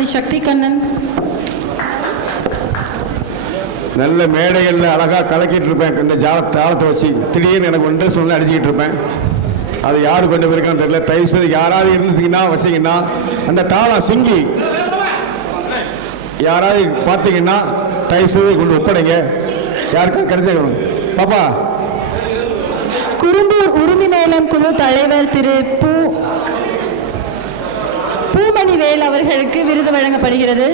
திருமதி சக்தி கண்ணன். நல்ல மேடைகளில் அழகாக கலக்கிட்டு இருப்பேன். இந்த தாளத்தை வச்சு திடீர்னு எனக்கு ஒன்று சொல்லி அடிச்சுக்கிட்டு இருப்பேன். அது யார் கொண்டு போயிருக்கான்னு தெரியல. தயவு செய்து யாராவது இருந்துச்சிங்கன்னா வச்சிங்கன்னா அந்த தாளம் சிங்கி யாராவது பார்த்தீங்கன்னா தயவு செய்து கொண்டு ஒப்படைங்க. யாருக்கும் கிடைச்சிக்கணும். பாப்பா, குறும்பூர் உரிமை மேலம் குழு தலைவர் திரு பூமணிவேல் அவர்களுக்கு விருது வழங்கப்படுகிறது.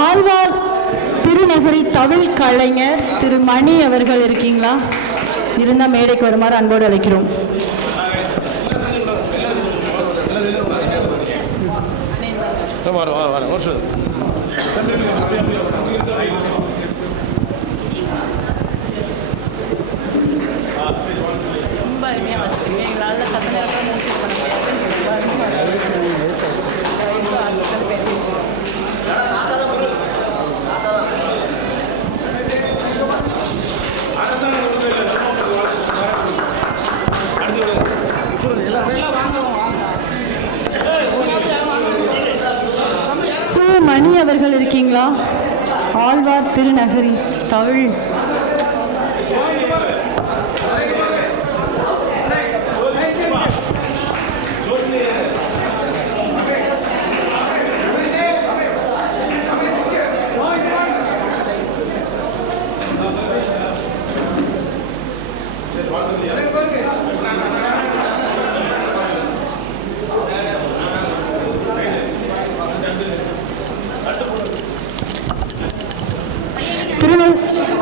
ஆழ்வார் திருநகரி தமிழ் கலைஞர் திரு மணி அவர்கள் இருக்கீங்களா? இருந்தால் மேடைக்கு வருமாறு அன்போடு அழைக்கிறோம். மணி அவர்கள் இருக்கீங்களா? ஆழ்வார் திருநகரி தமிழ்.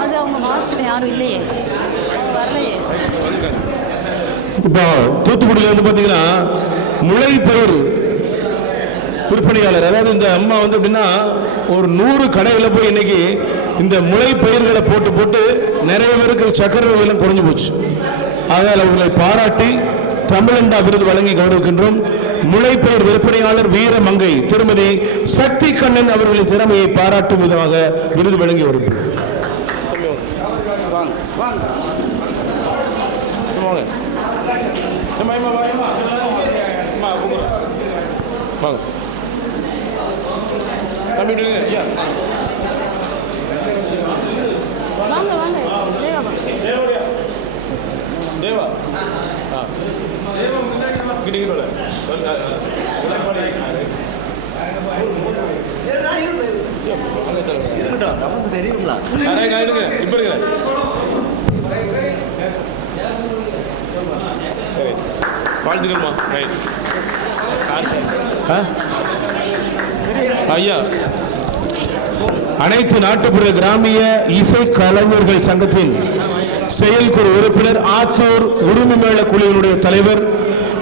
அது அவங்க மாஸ்டர் யாரும் இல்லையே, அவங்க வரலையே. இப்போ தூத்துக்குடியில் வந்து பார்த்தீங்கன்னா முளை பயிர் விற்பனையாளர், அதாவது இந்த அம்மா வந்து எப்படின்னா ஒரு 100 கடைகளில் போய் இன்னைக்கு இந்த முளை பயிர்களை போட்டு போட்டு நிறைய பேருக்கு சக்கரை விலை குறைஞ்சு போச்சு. அதனால் அவர்களை பாராட்டி தமிழண்டா விருது வழங்கி கௌரவிக்கின்றோம். முளைப்பயிர் விற்பனையாளர் வீரமங்கை திருமதி சக்தி கண்ணன் அவர்களின் திறமையை பாராட்டும் விதமாக விருது வழங்கி வருகிறோம். ஐயா, அனைத்து நாட்டுப்புற கிராமிய இசை கலைஞர்கள் சங்கத்தின் செயற்குழு உறுப்பினர், ஆத்தூர் உரிமை மேள குழுவினுடைய தலைவர்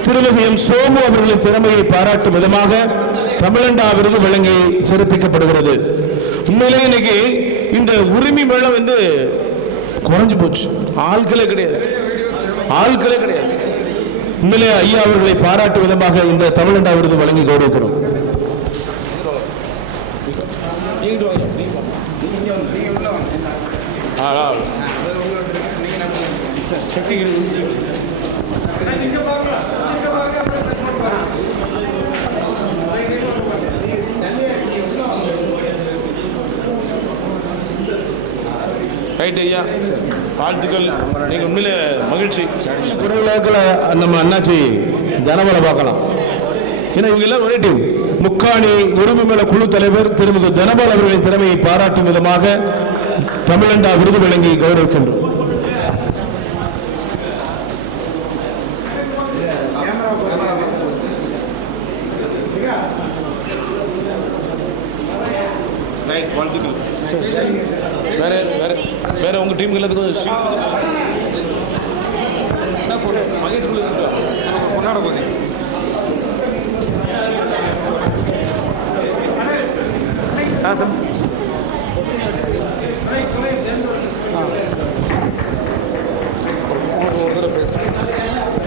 திருமதி எம் சோமு அவர்களின் திறமையை பாராட்டும் விதமாக தமிழண்டா விருது வழங்கி சிறப்பிக்கப்படுகிறது. உண்மையிலே இன்னைக்கு இந்த உரிமை மேளம் வந்து குறைஞ்சு போச்சு. ஆட்களே கிடையாது. உண்மையிலே ஐயா அவர்களை பாராட்டும் விதமாக இந்த தமிழண்டா விருது வழங்கி கௌரவிக்கிறோம். ரைட் ஐயா, வாழ்த்துக்கள். நீங்க உண்மையில மகிழ்ச்சி. குடவிழாக்களை நம்ம அண்ணாச்சி ஜனமலை பார்க்கலாம். ஏன்னா இவங்க எல்லாம் ஒரே டீம். முக்காணி உரிமை மேல குழு தலைவர் திருமதி தனபால் அவர்களின் திறமையை பாராட்டும் விதமாக தமிழண்டா விருது வழங்கி கௌரவிக்கின்றோம். வேற உங்க டீமுக்கு எல்லாத்துக்கும் மகேஷ் கொண்டாட போகுது. ஒரு தடவை பேச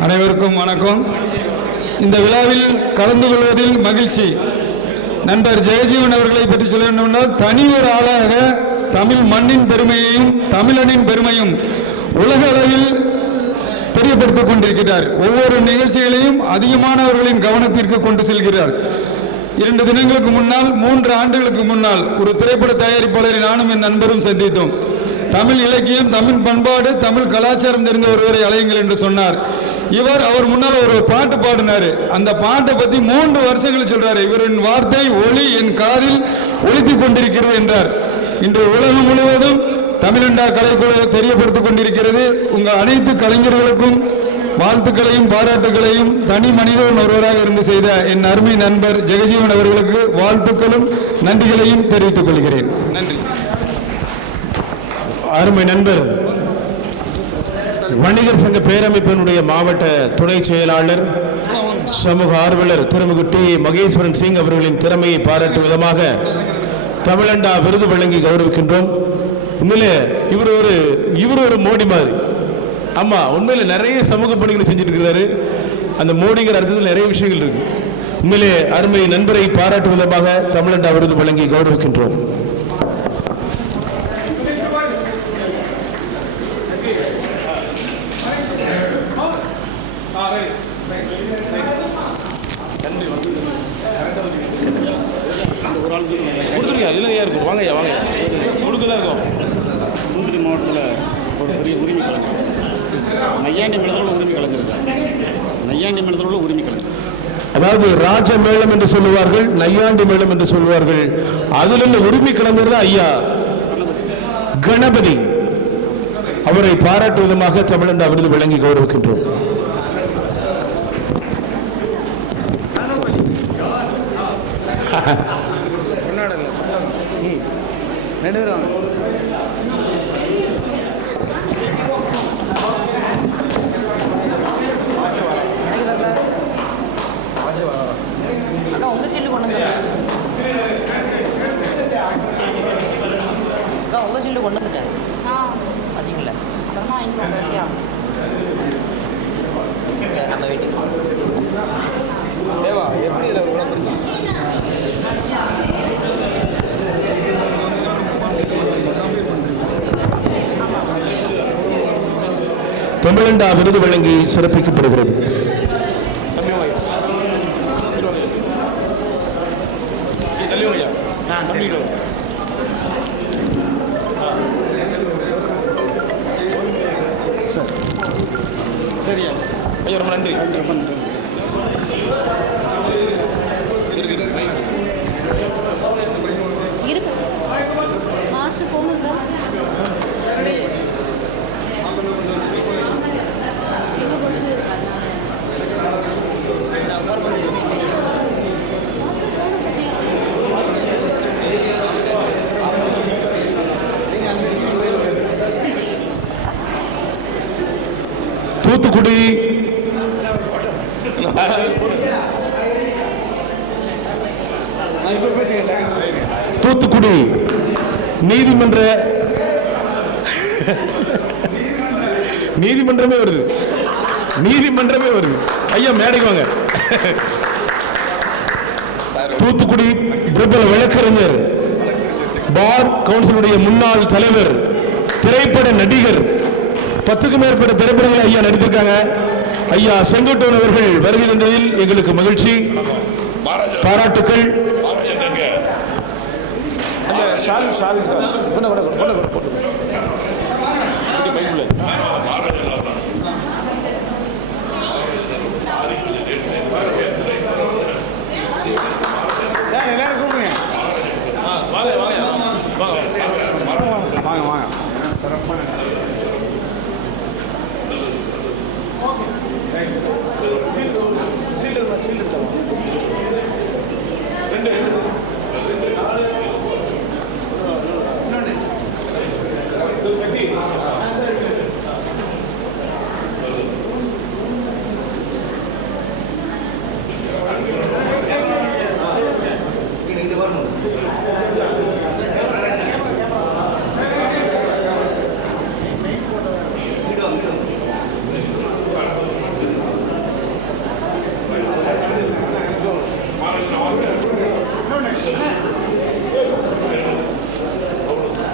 அனைவருக்கும் வணக்கம். இந்த விழாவில் கலந்து கொள்வதில் மகிழ்ச்சி. நண்பர் ஜெயஜீவன் அவர்களை பற்றி சொல்ல வேண்டுமென்றால் தனி ஒரு ஆளாக தமிழ் மண்ணின் பெருமையையும் தமிழனின் பெருமையும் உலக அளவில் தெரியப்படுத்திக் கொண்டிருக்கிறார். ஒவ்வொரு நிகழ்ச்சிகளையும் அதிகமானவர்களின் கவனத்திற்கு கொண்டு செல்கிறார். 2 தினங்களுக்கு முன்னால் 3 ஆண்டுகளுக்கு முன்னால் ஒரு திரைப்பட தயாரிப்பாளரை நானும் என் நண்பரும் சந்தித்தோம். தமிழ் இலக்கியம், தமிழ் பண்பாடு, தமிழ் கலாச்சாரம் தெரிந்த ஒருவரை அழையுங்கள் என்று சொன்னார். அவர் முன்னால் ஒரு பாட்டு பாடினார். அந்த பாட்டை பற்றி 3 வருஷங்கள் சொல்றாரு. இவரின் வார்த்தை ஒளி என் காதில் ஒலித்துக் கொண்டிருக்கிறது என்றார். இன்று உலகம் முழுவதும் தமிழண்டா கலைக்குழு தெரியப்படுத்திக் கொண்டிருக்கிறது. உங்கள் அனைத்து கலைஞர்களுக்கும் வாழ்த்துக்களையும் பாராட்டுகளையும் தனி மனிதன் ஒருவராக இருந்து செய்த என் அருமை நண்பர் ஜெகஜீவன் அவர்களுக்கு வாழ்த்துக்களும் நன்றிகளையும் தெரிவித்துக் கொள்கிறேன். நன்றி. அருமை நண்பர் வணிகர் சங்க பேரமைப்பினுடைய மாவட்ட துணை செயலாளர் சமூக ஆர்வலர் திருமிகு டி மகேஸ்வரன் சிங் அவர்களின் திறமையை பாராட்டும் விதமாக தமிழண்டா விருது வழங்கி கௌரவிக்கின்றோம். உண்மையிலே இவர் ஒரு மோடி மாதிரி. ஆமா, உண்மையில நிறைய சமூக பணிகளை செஞ்சுட்டு இருக்கிறாரு. அந்த மோடிங்கிற அர்த்தத்தில் நிறைய விஷயங்கள் இருக்கு. உண்மையிலே அருமை நண்பரை பாராட்டும் விதமாக தமிழண்டா விருது வழங்கி கௌரவிக்கின்றோம். தூத்துக்குடி மாவட்டத்தில் ஒரு பெரிய உரிமை கலைஞர் நையாண்டி மேளத்தில் உரிமை கலைஞர். நையாண்டி மேளத்தில் உரிமை கலைஞர், அதாவது ராஜ மேளம் என்று சொல்லுவார்கள், நையாண்டி மேளம் என்று சொல்லுவார்கள். அதில் உள்ள உரிமை கலைஞர் தான் ஐயா கணபதி. அவரை பாராட்டும் விதமாக தமிழண்டா விருது வழங்கி கௌரவிக்கின்றோம். உங்க சீட்டு கொண்டு உங்க சீட்டு கொண்டு வந்துட்டேன். பார்த்தீங்களா? சரி, நம்ம வீட்டுக்கு தமிழண்டா விருது வழங்கி சிறப்பிக்கப்படுகிறது. சரியா ஐயா, ரொம்ப நன்றி. இருக்கு மாஸ்டர் போனுங்க. தூத்துக்குடி தூத்துக்குடி நீதிமன்றமே வருது. ஐயா மேடைக்கு வாங்க. தூத்துக்குடி பிரபல வழக்கறிஞர், பார் கவுன்சிலுடைய முன்னாள் தலைவர், திரைப்பட நடிகர், 10க்கும் மேற்பட்ட திரைப்படங்களை ஐயா நடித்திருக்காங்க. ஐயா செங்கோட்டையன் அவர்கள் வருகை தந்ததில் எங்களுக்கு மகிழ்ச்சி, பாராட்டுக்கள். எல்லாரும் கூப்பிடுங்க. வாங்க.